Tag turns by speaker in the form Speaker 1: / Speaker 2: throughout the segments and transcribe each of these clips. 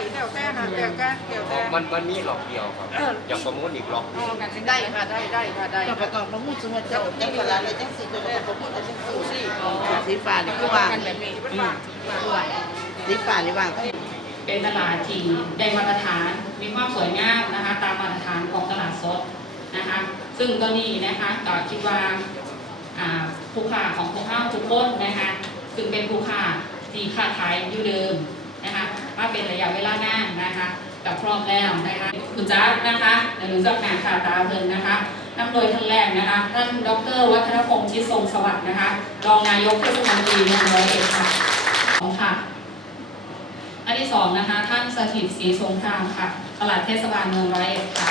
Speaker 1: ได้แถวแท้นะแถวแท้แถวแท้
Speaker 2: มันมันมีหลอกเดียวครับ
Speaker 1: เออ
Speaker 2: อยากประมูลอีกหลอก
Speaker 1: อ๋อกันได้ค่ะได้ได้ค่ะได้
Speaker 3: เจ้าประกอบประมุขสมเจ้าเจ้าตลาดเลยจังสีเจ้าประมุขเอาจังสี
Speaker 1: สิ
Speaker 3: สีฟ้านี่คือว่าง
Speaker 1: กันแบบนี้เป็นว่าง
Speaker 3: สีฟ้านี่ว่าง
Speaker 4: เป็นตลาดที่ได้มาตรฐาน มีความสวยงามนะคะตามมาตรฐานของตลาดสดนะคะ ซึ่งตัวนี้นะคะก็คิดว่าอ่าผู้ค้าของพวกข้าทุกคนนะคะซึ่งเป็นผู้ค้าที่ค้าขายอยู่เดิม นะคะมาเป็นระยะเวลานานนะคะกับพร้อมแล้วนะคะคุณจ๊านะคะหรือจากงานขาตาเพลินนะคะนำโดยท่านแรกนะคะท่านดร วัฒนพงศ์ชิดทรงสวัสดิ์นะคะรองนายกเทศมนตรีเมืองร้อยเอ็ดค่ะขอบคุณค่ะอันที่สองนะคะท่านสถิตศรีสงครามค่ะตลาดเทศบาลเมืองร้อยเอ็ดค่ะ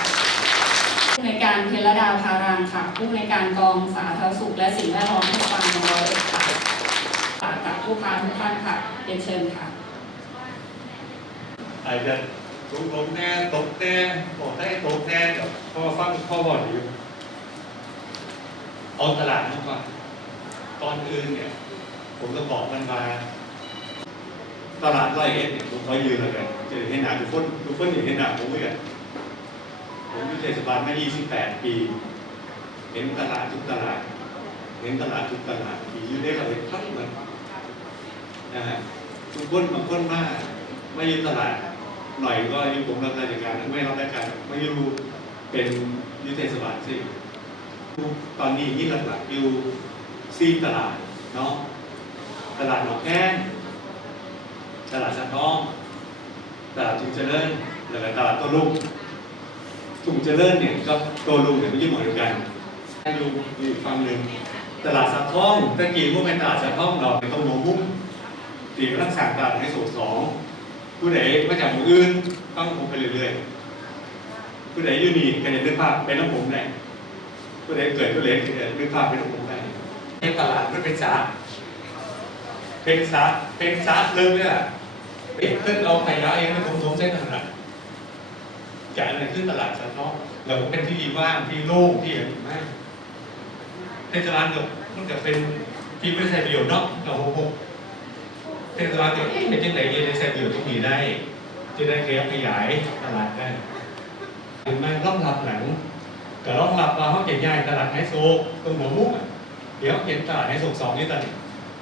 Speaker 4: ผู้ในการเพลดาพารางค่ะ ผู้ในการกองสาธารณสุขและสิ่งแวดล้อมเทศบาลเมืองร้อยเอ็ดค่ะฝากกับผู้ค้าทุกท่านค่ะเรียนเชิญค่ะ
Speaker 5: อาจจะลงลงแน่ตกแน่บอกได้ตกแน่เดี๋ยวพอฟังข้อบอดอยู่เอาตลาดมาก่อนตอนอื่นเนี่ย ผมก็บอกมันมาตลาดไรเอ็ดเนี่ยผมขอยืนเลยจะเห็นหนาทุกคนทุกคนเห็นหนาผมเลยผมอยู่เทศบาลมา 28 ปี เห็นตลาดทุกตลาด เห็นตลาดทุกตลาดที่อยู่ในเราเห็นทั้งหมดนะฮะทุกคนบางคนมากไม่ยู่ตลาด หน่อยก็อยู่ผมรับราชการไม่รับราชการไม่อยู่เป็นยุทธเทศบาลสิตอนนี้นี่หลักๆอยู่ซีตลาดเนาะตลาดหนองแค้นตลาดสันท้อง ตลาดจุงเจริญแล้วก็ตลาดโตัวลุงจุงเจริญเนี่ยก็โตัวลุงเนี่ยมันอยุ่งเหมือนกันให้ดูอยู่ฝั่งหนึ่งตลาดสันท้องตะกี้พวกเป็นตลาดสันท้องเราเป็นต้องหัวมุ้งตีกำลังสั่งตลาดให้โสสอง ผู้ใดมาจากหมู่อื่นต้องผมไปเรื่อยๆผู้ใดอยู่นี่ก็จะนึกภาพเป็นน้ำผมได้ผู้ใดเกิดผู้เล็กก็จะนึกภาพเป็นน้ำผมได้ในตลาดมันเป็นสาเป็นสาเป็นสาเริ่มเลยอะเอ๊ะเพิ่งเอาไข่ยาเองมันทงๆเส้นขนาดจ่ายอะไรขึ้นตลาดสาท้องแล้วก็เป็นที่ว่างที่โล่งที่อะไรมากเทศบาลก็มันจะเป็นที่ไม่ใช่ประโยชน์เนาะเราหเทศบาลก็เอ๊ะเป็นจังไหนยังได้ใช้ประโยชน์ตรงนี้ได้ จะได้ขยับขยายตลาดได้ถึงแม้ร่องรับหลังก็ร่องรับว่าเขาเก็บย้ายตลาดไฮโซตรงหัวมุกอเดี๋ยวเห็นตลาดไฮโซสองนี่ตลาด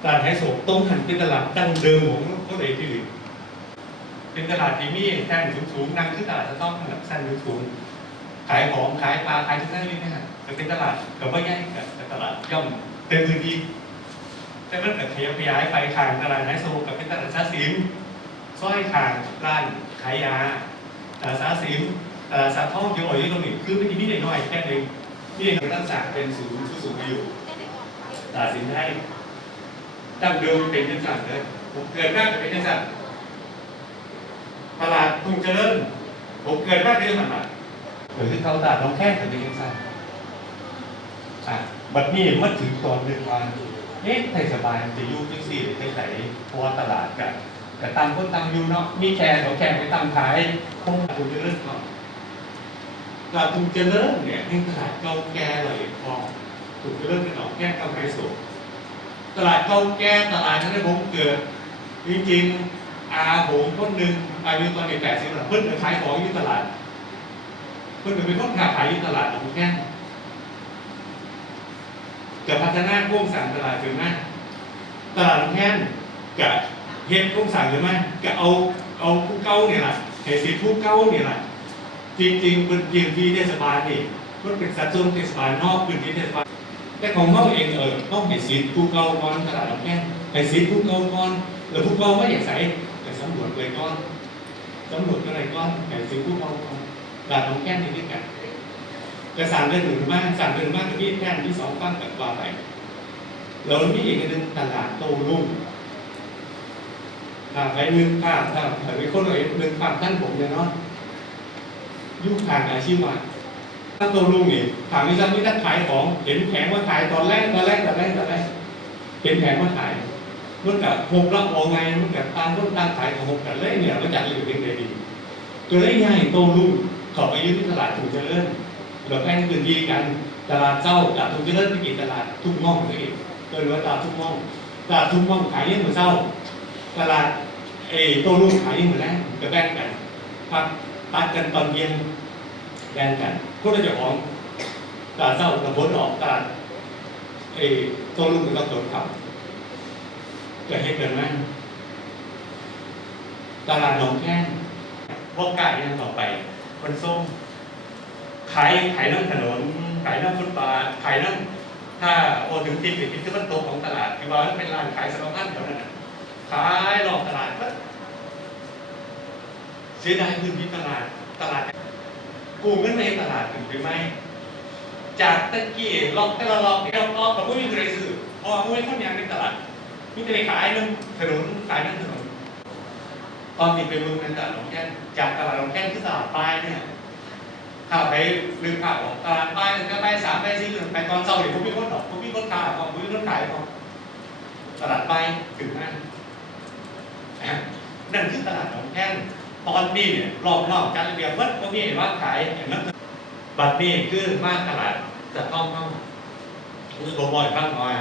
Speaker 5: ตลาดไฮโซตรงหันเป็นตลาดดั้งเดิมของเขาเลยที่อื่นเป็นตลาดที่มีแท่นสูงๆนั่งขึ้นตลาดจะต้องแบบสั้นสูงขายของขายปลาขายทุกอย่างเลยนะฮะจะเป็นตลาดกับว่าง่ายกับตลาดย่อมเต็มพื้นที่ แต่มันกิดขยับขยายไปขางตลาดไฮโซกับเป็นตลาดซาซิมสร้อยขางร้านขายยาตลาดซาซิมตลาดสาท่องเยอะอยู่ตรงนี้คือไม่กี่นิดหน่อยแค่นึงนี่เองตั้งฉากเป็นศูนย์ผู้สูงอายุตลาดสินให้ตั้งเดิมเป็นยังสั่งเลยผมเกิดมากเป็นยังสั่งตลาดทุ่งเจริญผมเกิดมากเรื่องมันมาหรือที่เขาตลาดน้องแค่เป็นยังสั่งอะบัดนี้มันถึงตอนเดือนวัน เอ๊ะไทยสบายมันจะยุ่งจังสี่ไทยไหนเพราะว่าตลาดกับกับตังคนตังอยู่เนาะมีแค่เขาแค่ไปตังขายคงทุนเจริญก่อนตลาดทุนเจริญเนี่ยเป็นตลาดเก่าแก่เลยพอทุนเจริญเป็นหนองแก้ก่าแก่สูงตลาดเก่าแก่ตลาดนั้นผมเกิดจริงๆอาผมคนหนึ่งอายุตอนนี้แปดสิบแล้วเพิ่นไปขายของอยู่ตลาดเพิ่นเป็นคนขายอยู่ตลาดหนองแก้ จะพัฒนาโครงสร้างตลาดหรือไม่ตลาดแค่นกับเฮ็ดโครงสร้างหรือไม่กับเอาเอาผู้เก่าเนี่ยแหละเหตุสิผู้เก่าเนี่ยแหละจริงๆเป็นพื้นที่เทศบาลนี่มันเป็นสัดส่วนเทศบาลนอกพื้นที่เทศบาลแต่ของเราเองเออต้องเหตุสิผู้เก่าก่อนตลาดแค่นเหตุสิผู้เก่าก่อนแล้วผู้เก่าไม่อยากใส่ไปสำรวจเลยก่อนสำรวจอะไรก่อนเหตุสิผู้เก่าก่อนตลาดน้องแก้นนี่ด้วยกัน จะสั่งได้หนึ่งมากสั่งได้หนึ่งมากที่แท่นที่สองฟังกับว่าไปแล้วมีอีกอันหนึ่งตลาดโตรุ่งถ้าไปหนึ่งภาพถ้าไปคนเลยหนึ่งภาพท่านผมเนี่ยเนาะยุ่งทางอาชีพมาถ้าโตรุ่งนี่ถามที่ท่านที่ท่านขายของ เห็นแผงว่าขายตอนแรกตอนแรกตอนแรกตอนแรกเห็นแผงว่าขายมันกับหกละโอไงมันกับตามต้นตามขายของหกกันเลยเนี่ยมันจัดอยู่เป็นไงดีตัวได้ง่ายโตรุ่งเขาไปยืนที่ตลาดถูกเจริญเรา แข่งพื้นที่กันตลาดเจ้าตลาดทุกเจริญไปกี่ตลาดทุกม่องเลยเกินว่าตลาดทุกม่องตลาดทุกม่องขายเนี่ยเหมือนเจ้า ตลาดเออตัวลูกขายเหมือนแรกก็แบ่งกันพักตัดกันตอนเย็นแบ่งกันพวกเราจ้าของตลาดเศร้าตะบนออกตลาดเออตัวลูกมันก็ตดขับจะเห็นกันไหมตลาดหนองแค้นพวกไก่ยังต่อไปคนส้มายขายน้ำถนน ขายน้ำฟุตบาทขายน้ำถ้าโอถึงติดหรือติดที่มันโตวของตลาดที่ว่ามันเป็นร้านขายสารพัดแถวนั้นน่ะขายรอบตลาดก็เสียดายพื้นที่ตลาดตลาด กูเงินในตลาดถึงหรือไม่ จากตะกี้ล็อกแต่ละล็อกเนี่ยล็อกกับผู้มีใครซื้อพอผู้มีคนอยากในตลาดมีแต่ไปขายน้ำถนนขายน้ำถนนตอนนี้ไปเมืองในตลาดหนองแค้นจากตลาดหนองแค้นที่ตลาดปลายเนี่ย ข้าวไปลืมข้าวออกตลาดไป้ายก็ไปสามไปสี่งไปตอนเช้าเดี๋ยวผมมีคนออกผมมีคนขายออกผมมีคนขายออกตลาดไปถึงนั่นนะนั่นคือตลาดของแท่นตอนนี้เนี่ยรอบนอกจัดระเบียบวัดพวกนี้ว่าขายอย่างนั้นบัดนี้คือมากตลาดจะต้องเข้าคือผมบอกบ้างน้อย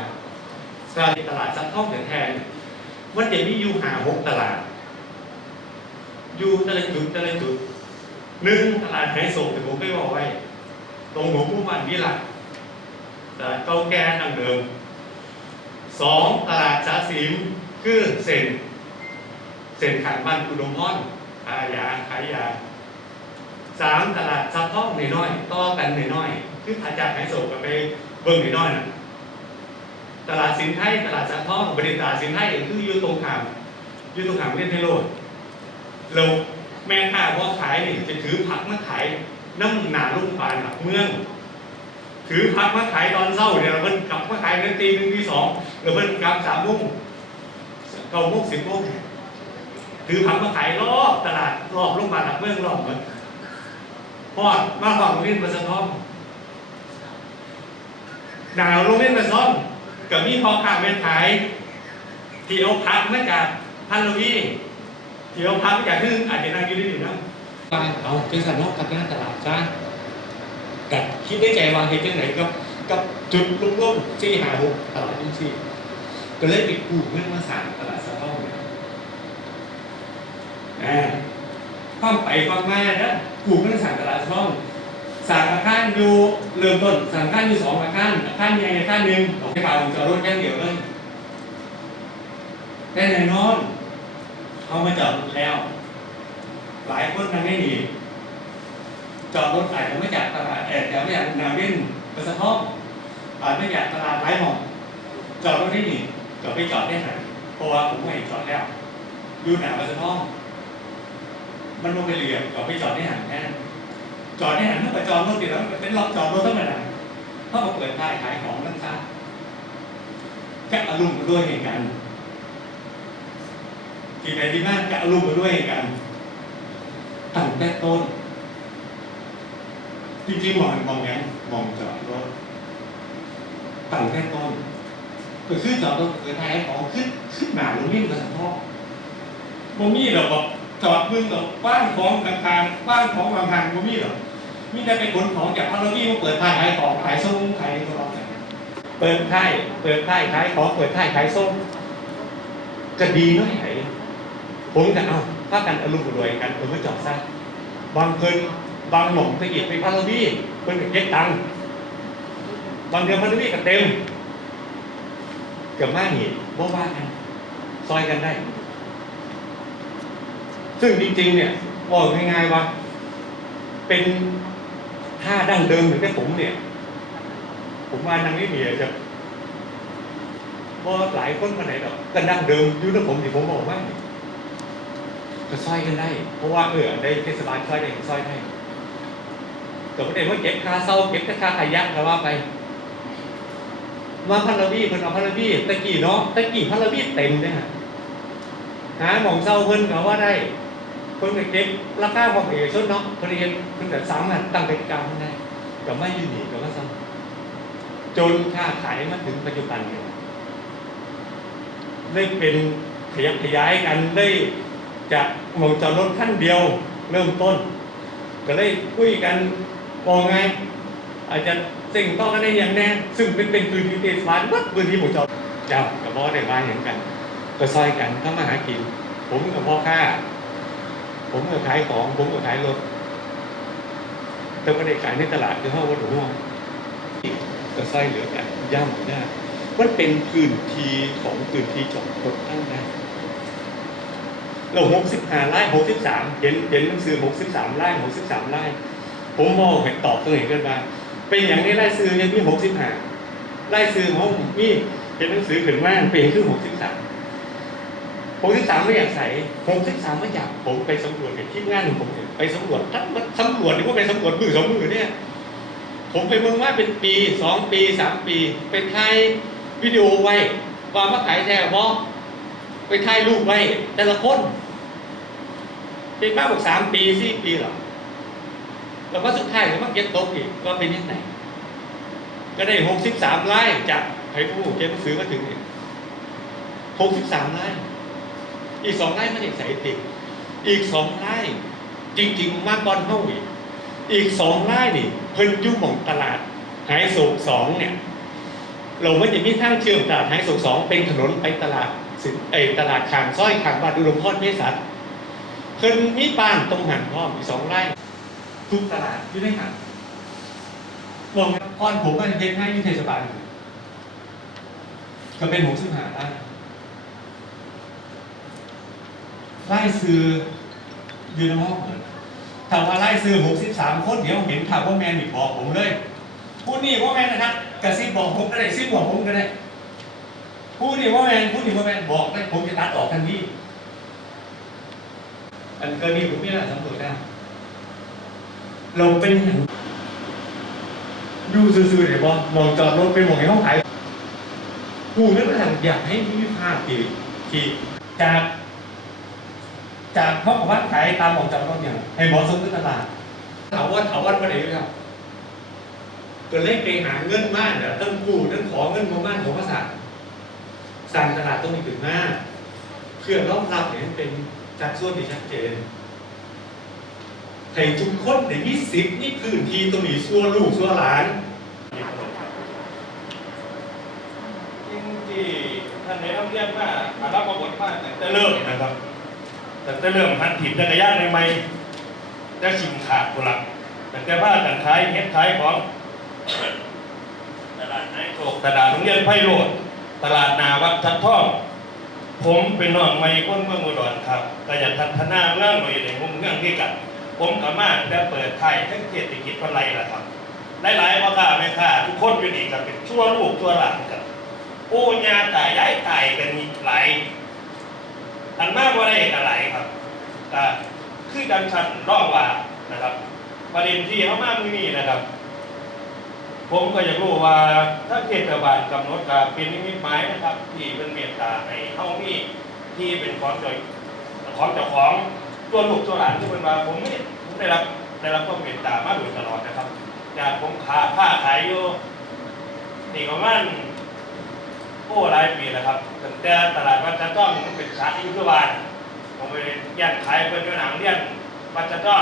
Speaker 5: ตลาดตลาดจะต้องแทนมันจะมีอยู่หาหกตลาดอยู่แต่ละจุดแต่ละจุด หนึ่งตลาดไหส่งแต่ผมไม่บอกไว้ ตรงหัวผู้มันวิลักตลาดเก่าแก่ดังเดิมสองตลาดสาสิมคือเส้นเส้นขายบ้านอุดมพรขายยาขายยาสามตลาดซับท่องน้อยต่อกันน้อยคืออาจารย์ไหส่งกันไปเบิ่งน้อยนะตลาดสินไทยตลาดซับท่องบริษัทสินไทยคืออยู่ตรงขามอยู่ตรงขามเล่นไฮโลดเรา แม่ค้าว่าขายนี่จะถือผักมาขายน้ำหนาลูกปายหลักเมือง ถือผักมาขายตอนเช้าเนี่ยเราเพิ่นกลับมาขายกันตีหนึ่งตีสองเราเพิ่นกลับสามโมงเก้าโมงสิบโมงถือผักมาขายรอบตลาดรอบลูกปายหลักเมืองรอบเหมือนพอดมาฝั่งโรงเรียนประสะท้อนดาวโรงเรียนประสอนกับมีพ่อค้าแม่ขายที่เอาผักมาจากพันลวี เดี๋ยวพักจากที่อาจจะนั่งยืนอยู่นะว่าเอาเป็นสันนอกกับหน้าตลาดจ้ากับคิดได้ใจว่าเห็นจังไหนกับกับจุดลุ่มๆที่หาหกตลาดยุ่งซี่ก็เลยไปกู้เงินมาสั่งตลาดสะท้อนเนี่ยอ่าความไปความมานะกู้เงินสั่งตลาดสะท้อนสั่งอาคารอยู่เริ่มต้นสั่งอาคารอยู่สองอาคารอาคารใหญ่อาคารหนึ่งของที่ป่าผมจอดรถแค่เดียวเลยแต่แน่นอน เขามาจอดรถแล้ว หลายคนทางนี้หนีจอดรถอาจจะไม่จากตลาดแอดจะไม่อยากนาวินกระสะท้ออาจไม่อยากตลาดหลายหมองจอดรถที่นี่จอดไปจอดได้ไหนเพราะว่าผมไม่เห็นจอดแล้วอยู่หนากระสะท้อมันลงไปเหลี่ยมจอดไปจอดได้หันแน่จอดได้หันเมื่อไปจอดรถติดแล้วเป็นล็อกจอดรถธรรมดาถ้าะมาเปิดท้ายขายของนั่นซะแค่อารมณ์ด้วยเหตุการณ์ ที่ไหนที่นั่นจะเอาลูกมาด้วยกันตั้งแต่ต้น จริงๆมองมองยังมองจอดรถตั้งแต่ต้นก็คือจอดรถเกิดไทยของขึ้นขึ้นหนาลงนิ่มกระสับพ่อโมมี่หรอกบอกจอดมึงหรอกบ้านของกลางๆบ้านของบางทางโมมี่หรอกมีแต่ไปขนของจากพาราวีมาเปิดท้ายขายของขายส้มขายตลอดเปิดท้ายเปิดท้ายขายของเปิดท้ายขายส้มจะดีน้อยไผมจะเอาถ้ากันอารมณ์รวยกันผมก็จอดซะบางคนบางหม่องตะกี้ไปพาราวีเพิ่นเก็บตังค์บางเดือนพาราวีก็เต็มเกับมาหนีบ่ว่ากันซอยกันได้ ซึ่งจริงๆเนี่ยบอกง่ายๆว่า เป็นท่าดั้งเดิมเหมือนกับผมเนี่ย ผมว่านางนี่เมียจะพอหลายคนคนไหนดอกก็ดั้งเดิมอยู่นะผมที่ผมบอกว่า ก็ซอยกันได้ เพราะว่าเออได้เทศบาลซอยได้ก็ซอยได้แต่ประเด็นว่าเก็บค่าเศร้าเก็บค่าขยักก็ว่าไปมาพันละวีเพิ่นเอาพันละวีตะกี้เนาะตะกี้พันละวีเต็มเนี่ยฮะหาหมองเศร้าเพิ่นก็ว่าได้เพิ่นก็เก็บราคาของเอกชนเนาะเพิ่นเรียนเพิ่นก็สามารถตั้งเป็นกรรมได้ก็ไม่ยืนหนีก็ว่าซ้ำจนค่าขายมาถึงปัจจุบันเนี่ยได้เป็นขยับขยายกันได้ จากมองจอดรถขั้นเดียวเริ่มต้น ก็เลยคุยกันมองไง อาจจะสิ่งต้องกันได้อย่างแน่ซึ่งเป็นเป็นพื้นที่เทศบาลวัดพื้นที่หมู่จอดเจ้ากับบอได้มาเห็นกัน ก็ซอยกันเข้ามาหากิน ผมกับพ่อค้า ผมก็ขายของ ผมก็ขายรถแต่ไม่ได้ขายในตลาดคือห้องวัดหลวงพ่อก็ซอยเหลือกันย่ำได้มันเป็นพื้นที่ของพื้นที่จอดรถตั้งได้ เราหกสิบห้าไร่หกสิบสามเห็นเห็นหนังสือหกสิบสามไร่หกสิบสามไร่ผมมองเห็นตอบตัวเองกันมาเป็นอย่างนี้ไล่ซื้อยังมีหกสิบห้าไล่ซื้อของผมมีเห็นหนังสือขึ้นมาเป็นคือหกสิบสามหกสิบสามไม่อยากใส่หกสิบสามไม่อยากผมไปสำรวจกับทีมงานของผมไปสำรวจทั้งสำรวจหรือว่าไปสำรวจมือสองมือเนี่ยผมไปเมืองว่าเป็นปีสองปีสามปี เป็นไทยวิดีโอไว้ว่ามาขายแท้บอ ไปถ่ายรูปไว้แต่ละคนเป็นมากกว่าสามปีสี่ปีหรอแล้วก็สุดท้ายก็มาเก็ตตกอีกก็เป็นยังไงก็ได้หกสิบสามไร่จากไผ่ผู้เก็บหนังสือมาถึงหกสิบสามไร่อีกสองไร่ไม่ได้ใส่ติดอีกสองไร่จริง ๆ มากบอลเท่าอีกอีกสองไร่นี่เพิ่นยุ่ของตลาดหายโศกสองเนี่ยเราไม่จะมีทางเชื่อมตลาดหายโศกสองเป็นถนนไปตลาด สิเอตลาดขางซ้อยขางบ้านอุดมพรเมสัตเพิ่นมีบ้านตรงหันพ่อมีสองไร่ทุกตลาดอยู่ในหันมองก่อนผมก็จะเป็นให้ที่เทศบาลอยู่ก็เป็นหกสิบหาไร่ไร่ซื้อยู่ในห้องเหมือนถามว่าไล่ซื้อหกสิบสามคนเดี๋ยวเห็นถามว่าแมนนี่บอกผมเลยผู้นี่ว่าแมนนะครับกระซิบบอกผมก็ได้ซิบบอกผมก็ได้ ผู้นี่ว่าแมนผู้นี่ว่าแมนบอกได้ผมจะตัดออกทันทีอันเกินนี้ผมไม่น่าสำรวจได้เราเป็นอย่างดูซื่อๆเดี๋ยวบอมองจอดรถไปมองในห้องขายกูนึกว่าอยากให้มีภาพที่ที่จาก จากพ่อของวัดขายตามหมองจำรถเนี่ยให้หมอสมขึ้นตลาดถามว่าถามว่าประเดี๋ยวครับตัวเลขไปหาเงินมากเนี่ยต้องกู้ต้องขอเงินมาบ้านของภาษา สั่งตลาดต้องมีถึงหน้าเพื่อรอบรับเนี่ยให้เป็นจัดส่วนที่ชัดเจนให้ทุกคนในมีสิทธิ์นี่พื้นที่ตรงนี้ซัวลูกซัวหลาน
Speaker 6: สิ่งที่ท่านได้รับเรียนมาอารับมาบทมากแต่เริ่มนะครับ แต่จะเริ่มหันถิ่นจักรยานในไม่จะชิงขาดกุหลักแต่แต่ว่ากันขายเฮ็ดขายของตลาดนายโชคตลาดโรงเรียนไพโรด ตลาดนาวัดชัดท่องผมเป็นน้องไม่คนเมืองอุดรครับแต่อยากพัฒนาเรื่องหน่อยในมุมเรื่องที่กัน ผมกับมาได้เปิดไทยทั้งเศรษฐกิจพันไรล่ะครับ หลายๆพ่อค้าแม่ค้าทุกคนอยู่นี่ก็เป็นชั่วลูกชั่วหลานกันโอ้ยาตายย้ายตายกันมีหลายอันมากว่าได้อะไรครับก็คือดังชันร่องว่านะครับ ประเด็นที่เขามากมีนี่นะครับ ผมก็อยากรู้ว่าถ้าเทศบาลกำหนดกับเป็นนิมิตหมายนะครับ ที่เป็นเมตตาในเฮามีที่เป็นของจอยของเจ้าของตัวลูกตัวหลานที่เป็นมาผมไม่ผมได้รับได้รับความเมตตามาโดยตลอดนะครับจากผมขาผ้าขายอยู่นี่ประมาณโอ้หลายปีแล้วครับตั้งแต่ตลาดวัดจะต้องมันเป็นสาขายุทธบาลผมไปแย่งขายเป็นหนังเลี้ยนวัดจะต้อง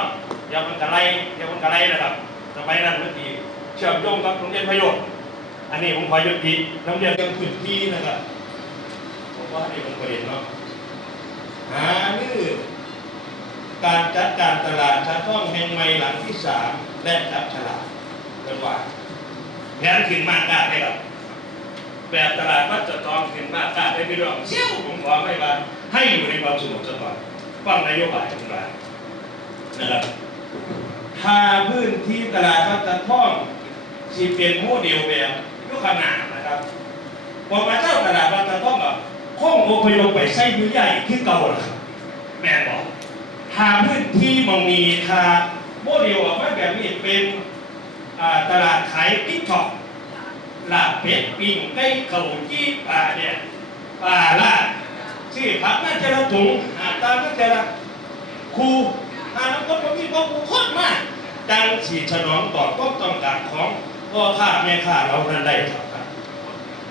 Speaker 6: ยามันกะไรยามันกะไรนะครับสมัยนั้นเมื่อกี้ เชื่อมโยงกับโรงเรียนพยศอันนี้ผมขอยุติโรงเรียนยังขึ้นที่นะครับผมว่านี่เป็นประเด็นเนาะหาคือการจัดการตลาดชั้นท่องแห่งใหม่หลังที่สามและจับฉลากเป็นว่าแผนขึ้นมากได้ไหมครับแบบตลาดวัดจะตองเห็นมากตาได้พี่น้องเชี่ยวผมขอไม่มาให้อยู่ในความสงบสงบฟังนโยบายของเรานะครับถ้าพื้นที่ตลาดวัดจะท่อง สิเป็นโมเดลแบบยุคขนาดนะครับบอกว่าเจ้าตลาดวัดจะท่องอะห้องอพยพไปใช้พื้นใหญ่ที่เก่าล่ะครับแม่บอกถ้าพื้นที่มองมีถ้าโมเดลออกมาแบบนี้เป็นตลาดขายติ๊กต็อกลาเป็ดปิ้งไก่เข่าจี้ปลาเนี่ยปลาลาดชื่อผักน่าจะละถุงหาตาน่าจะละคูหาน้ำต้นก็มีก็คูโคตรมากจังสีดฉนองต่อก็ต้องการของ พ่อข้าแม่ข้าเรานั้นได้ครับครับ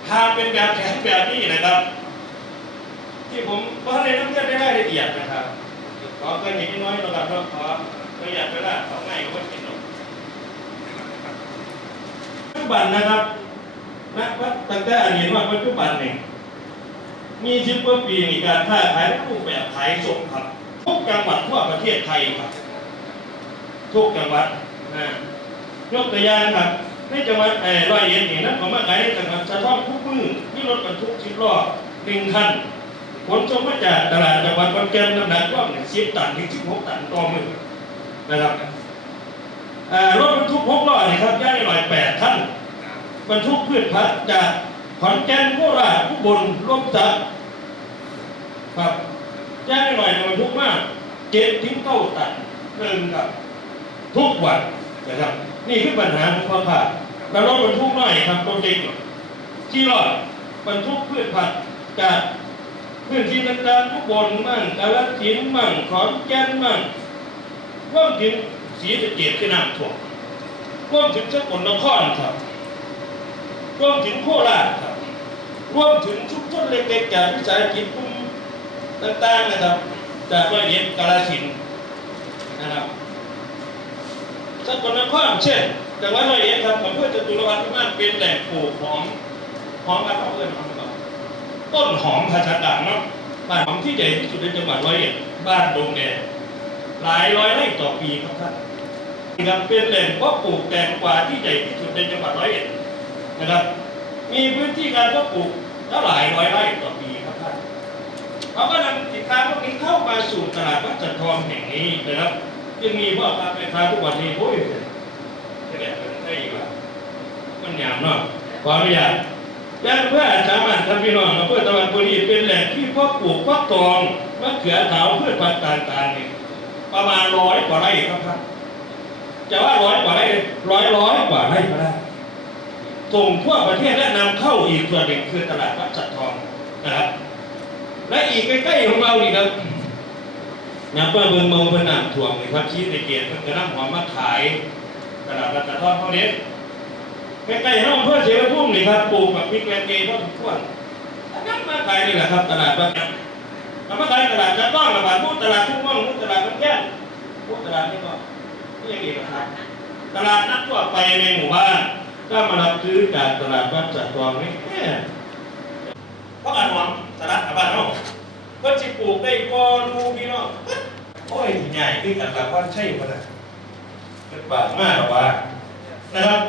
Speaker 6: ถ้าเป็นแบบแผนแบบนี้นะครับ ที่ผมก็ในน้ำเลือดได้รายละเอียดนะครับขอเกินนิดน้อยนะครับขอประหยัดเวลาของง่ายกว่ากินหน่อยปัจจุบันนะครับณวัดตั้งแต่อันเห็นว่าปัจจุบันเนี่ยมีสิบกว่าปีมีการค้าขายรูปแบบขายส่งครับทุกจังหวัดทั่วประเทศไทยครับ ทุกจังหวัดนะยกตัวอย่างครับ ในจังหวัดไอ้ร้อยเอ็ดนี่นะผมมาขายในจังหวัดสะท้อนทุกมือมีรถบรรทุกสิบล้อหนึ่งคันขนส่งมาจากตลาดจังหวัดขอนแก่นน้ำหนักรอบหนึ่งสิบตันถึงสิบหกตันต่อมือนะครับรถบรรทุกหกล้อนี่ครับย่างหน่อยแปดคันบรรทุกพืชพันธุ์จากขอนแก่นโคราชอุบลร่มสักครับย่างหน่อยบรรทุกมากเจ็ดถึงเก้าตันเกินครับทุกวันนะครับ นี่คือปัญหาของความขา ดแล้วรถบรรทุกน้อยครับตัวจริงที่รอดบรรทุกพืชผักจากพื้นที่ต่างๆทุกบนมั่งกาลสินธุ์มั่งขอนแก่นมั่งรวมถึงศรีสะเกษที่น้ำท่วมรวมถึงสกลนครครับรวมถึงโคราชครับรวมถึงชุมชนเล็กๆจากวิสาหกิจกลุ่มต่างๆนะครับจากร้อยเอ็ดกาลสินธุ์นะครับสกลนครเช่น จังหวัดร้อยเอ็ดครับอำเภอจตุรพัฒน์พิมานเป็นแหล่งปลูกหอมหอมอะไรเพื่อนหอมอะไรต้นหอมภาษากลางเนาะบ้านหอมที่ใหญ่ที่สุดในจังหวัดร้อยเอ็ดบ้านดงแดงหลายร้อยไร่ต่อปีครับท่านนะครับเป็นแหล่งเพาะปลูกแตงกวาที่ใหญ่ที่สุดในจังหวัดร้อยเอ็ดนะครับ มีพื้นที่การเพาะปลูกก็หลายร้อยไร่ต่อปีครับท่านเขาก็นำสินค้าพวกนี้เข้ามาสู่ตลาดวัดจันทองแห่งนี้นะครับยังมีพ่อค้าแม่ค้าทุกวันนี้โอ้ย แบบเป็นได้อีกว่ามันหยามเนาะขออนุญาตและเพื่อสามารถทำพี่น้องเพื่อตะวันบุรีเป็นแหล่งที่พ่อปลูกฟักทองมะเขือเถาพืชพันธุ์ต่างๆนี่ประมาณร้อยกว่าไร่ครับครับจะว่าร้อยกว่าไร่ร้อยร้อยกว่าไร่ก็ได้ส่งทั่วประเทศและนำเข้าอีกส่วนหนึ่งคือตลาดวัดจัดทองนะครับและอีกใกล้ๆของเรานี่ครับนับว่าเมืองเมืองเป็นน้ำท่วมในครับชี้ในเกียรติเพิ่งจะนำหอมมาขาย ตลาดรัตนทอดเขานี้ยใกล้ๆห้องเพื่อเสียพุ่มนี่ครับปลูกแบบพริกแกงเกยพอสมควรนับมาขายนี่แหละครับ ตลาดบ้านนำมาขายตลาดจะต้องระบาดพูดตลาดทุ่งม่วงพูดตลาดมันแก้วพูดตลาดนี่ก็นี่ยังอีกนะครับตลาดนัดทั่วไปในหมู่บ้านก็มารับซื้อจากตลาดวัดจัดกองนี่เพราะอันหวังตลาดกับบ้านเนาะเพิ่นสิปลูกได้ก่อนหมู่พี่น้องโอ้ยใหญ่ขึ้นกันละว่าใช่บ่ล่ะ บาทมากกว่านะครับ